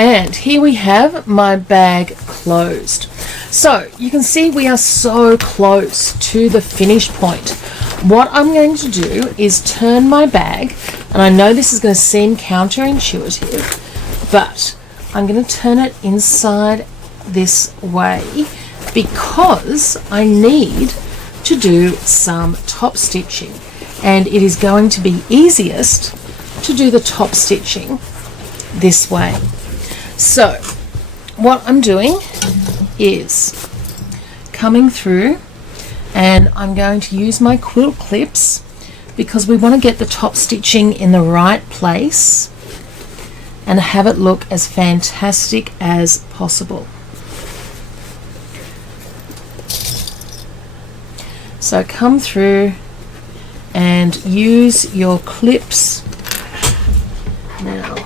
And here we have my bag closed. So you can see we are so close to the finish point. What I'm going to do is turn my bag, and I know this is going to seem counterintuitive, but I'm going to turn it inside this way because I need to do some top stitching, and it is going to be easiest to do the top stitching this way. So what I'm doing is coming through, and I'm going to use my quilt clips because we want to get the top stitching in the right place and have it look as fantastic as possible. So come through and use your clips. Now,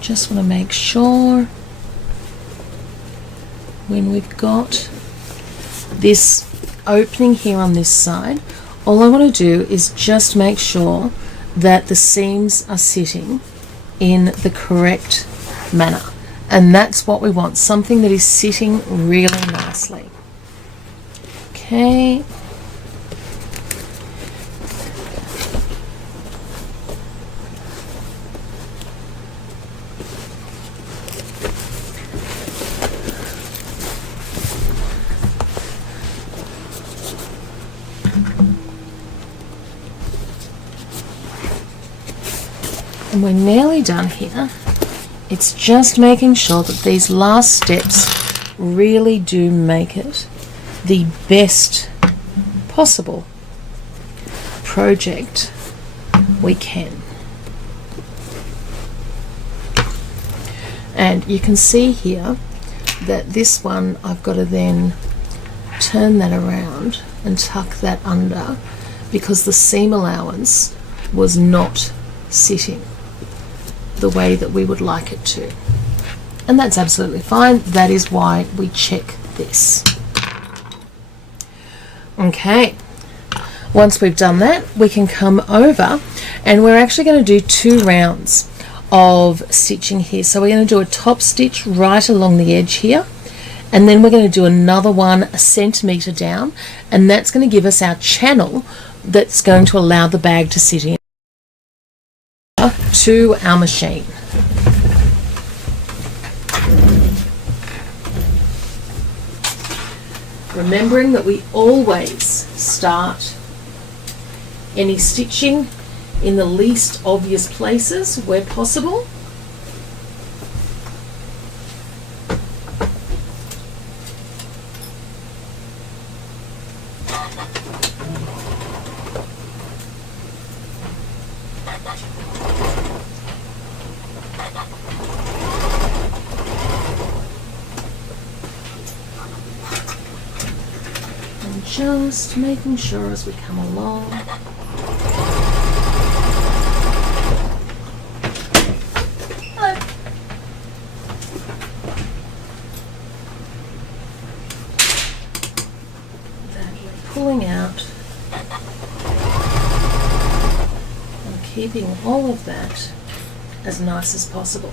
just want to make sure when we've got this opening here on this side, all I want to do is just make sure that the seams are sitting in the correct manner, and that's what we want, something that is sitting really nicely. Okay. And we're nearly done here. It's just making sure that these last steps really do make it the best possible project we can. And you can see here that this one I've got to then turn that around and tuck that under because the seam allowance was not sitting the way that we would like it to, and that's absolutely fine. That is why we check this. Okay, once we've done that, we can come over, and we're actually going to do 2 rounds of stitching here. So we're going to do a top stitch right along the edge here, and then we're going to do another one 1 centimetre down, and that's going to give us our channel that's going to allow the bag to sit in to our machine. Remembering that we always start any stitching in the least obvious places where possible. Just making sure as we come along. Hello. That we're pulling out and keeping all of that as nice as possible.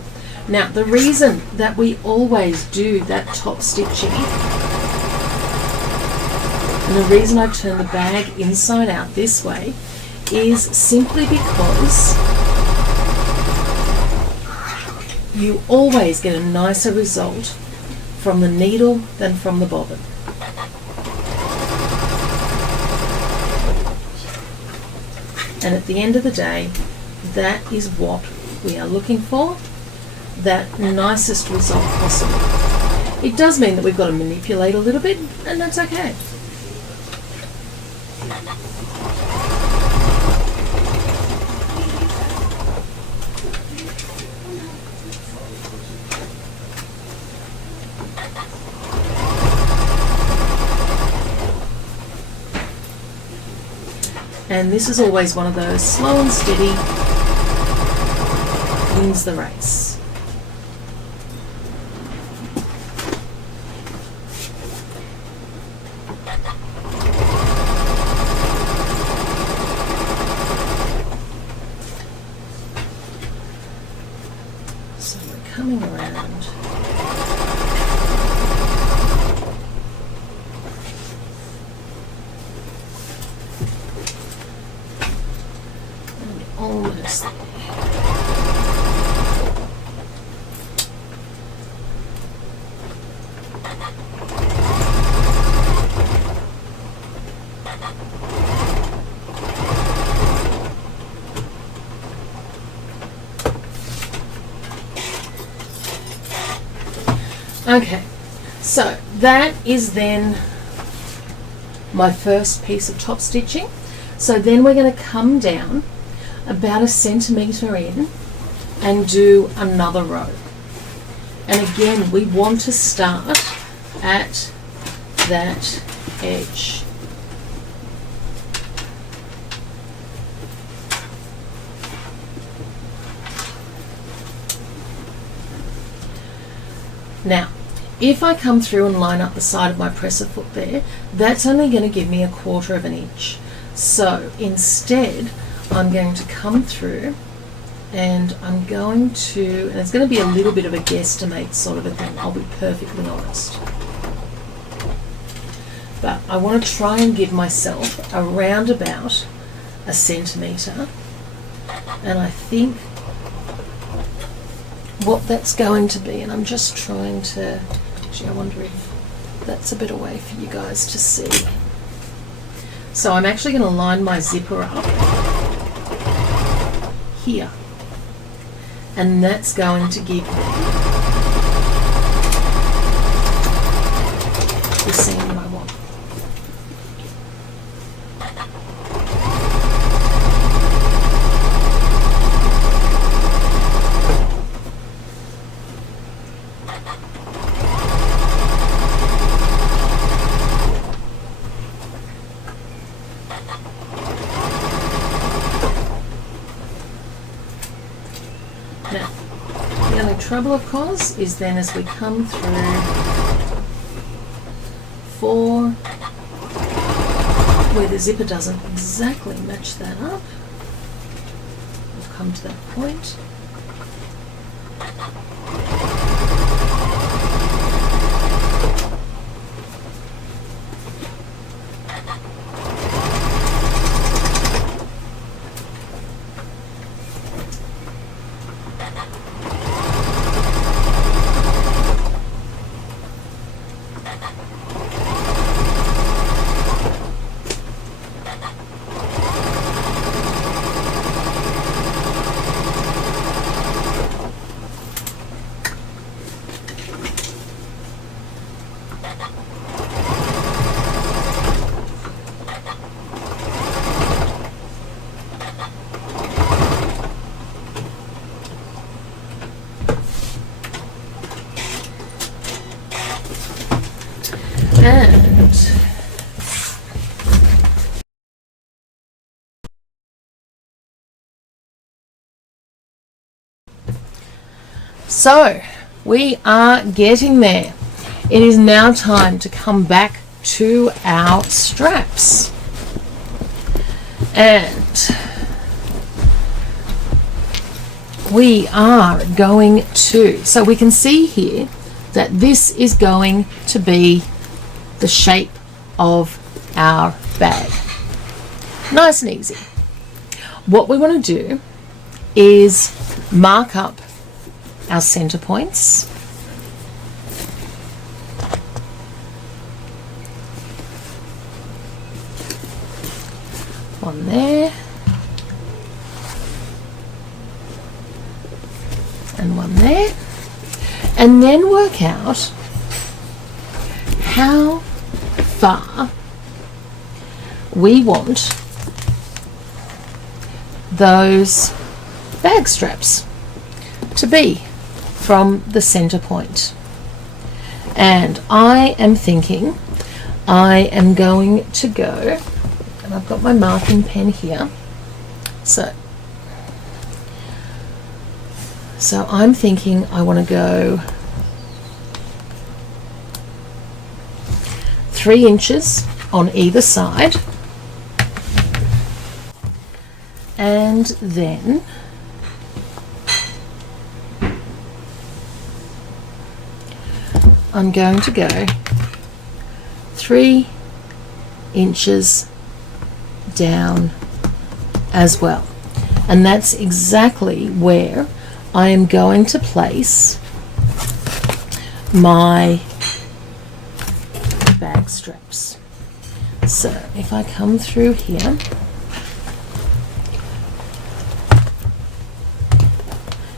Now, the reason that we always do that top stitching, and the reason I turn the bag inside out this way, is simply because you always get a nicer result from the needle than from the bobbin. And at the end of the day, that is what we are looking for, that nicest result possible. It does mean that we've got to manipulate a little bit, and that's okay. And this is always one of those slow and steady wins the race. across there. Okay, so that is then my first piece of top stitching. So then we're going to come down about 1 centimetre in and do another row. And again, we want to start at that edge. Now, if I come through and line up the side of my presser foot there, that's only going to give me 1/4 of an inch. So instead, I'm going to come through and I'm going to, and it's going to be a little bit of a guesstimate sort of a thing, I'll be perfectly honest. But I want to try and give myself around about 1 centimetre. And I think what that's going to be, and I'm just trying to, actually I wonder if that's a better way for you guys to see. So I'm actually going to line my zipper up here, and that's going to give me the seam that I want. Now, the only trouble, of course, is then as we come through 4, where the zipper doesn't exactly match that up, we've come to that point. And so we are getting there. It is now time to come back to our straps. And we are going to, so we can see here that this is going to be the shape of our bag. Nice and easy. What we want to do is mark up our center points. One there. And one there. And then work out how far we want those bag straps to be from the center point. And I am thinking I am going to go, and I've got my marking pen here, so I'm thinking I want to go 3 inches on either side, and then I'm going to go 3 inches down as well. And that's exactly where I am going to place my bag straps. So if I come through here,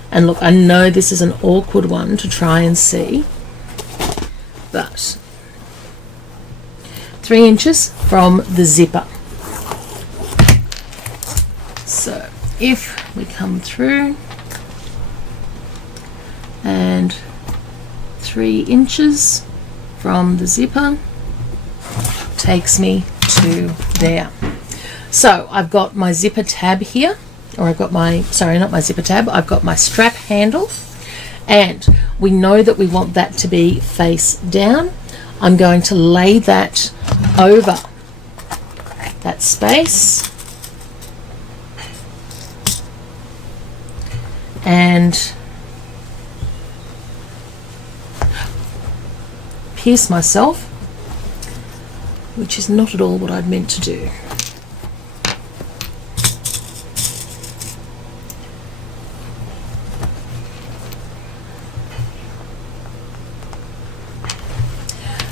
and look, I know this is an awkward one to try and see, but 3 inches from the zipper. So if we come through and 3 inches from the zipper takes me to there. So I've got my zipper tab here, or I've got my, sorry, not my zipper tab, I've got my strap handle, and we know that we want that to be face down. I'm going to lay that over that space and pierce myself, which is not at all what I'd meant to do.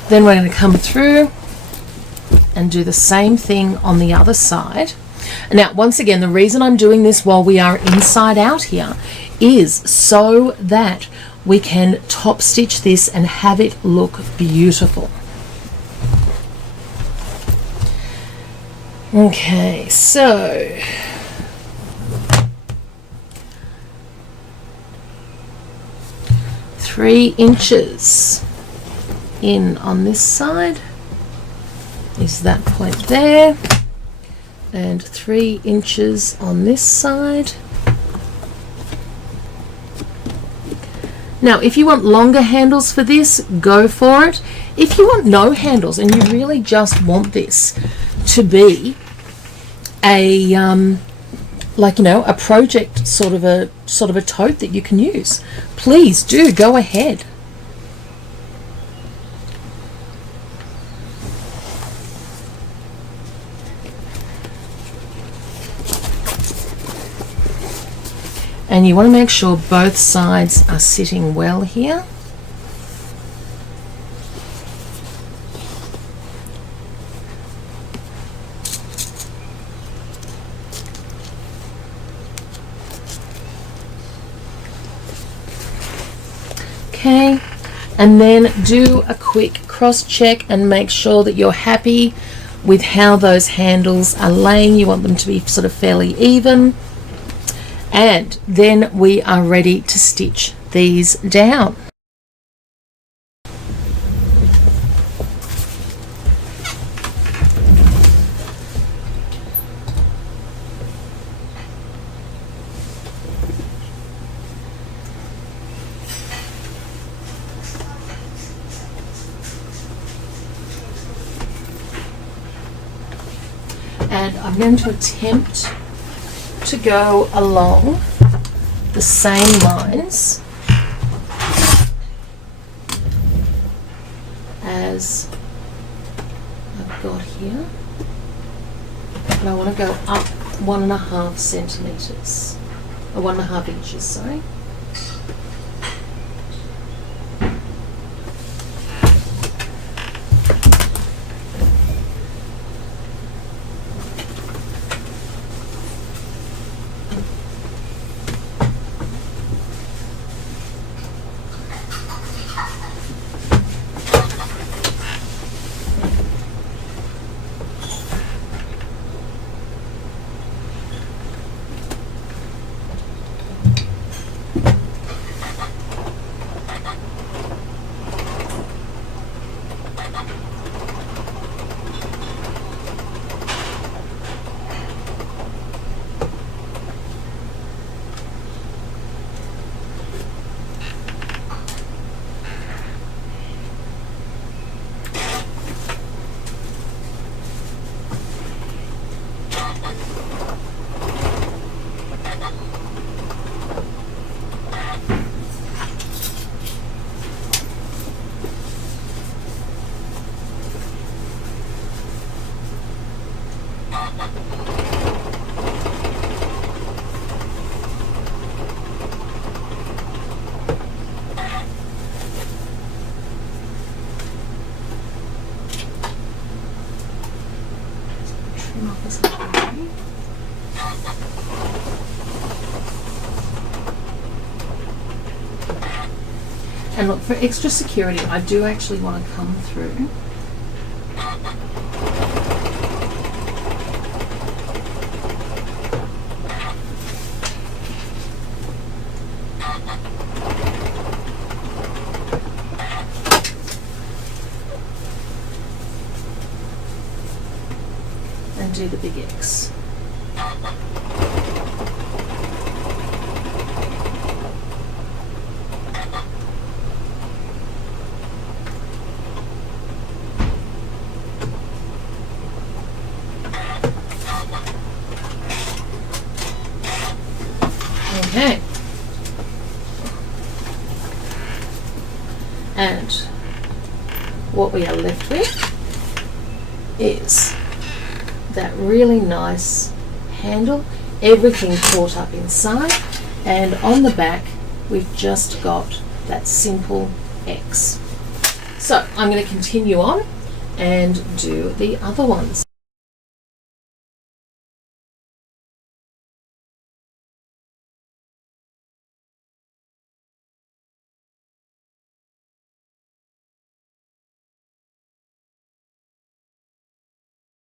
Then we're going to come through and do the same thing on the other side. Now, once again, the reason I'm doing this while we are inside out here is so that we can top stitch this and have it look beautiful. Okay, so three inches in on this side is that point there, and 3 inches on this side. Now, if you want longer handles for this, go for it. If you want no handles and you really just want this to be a like, you know, a project sort of a tote that you can use, please do go ahead. And you want to make sure both sides are sitting well here. Okay, and then do a quick cross check and make sure that you're happy with how those handles are laying. You want them to be sort of fairly even. And then we are ready to stitch these down. And I'm going to attempt to go along the same lines as I've got here, and I want to go up 1.5 centimeters, or 1.5 inches, sorry. him off as I go. And look, for extra security, I do actually want to come through and do the big X. Okay. And what we are left with is that really nice handle, everything caught up inside, and on the back we've just got that simple X. So I'm going to continue on and do the other ones.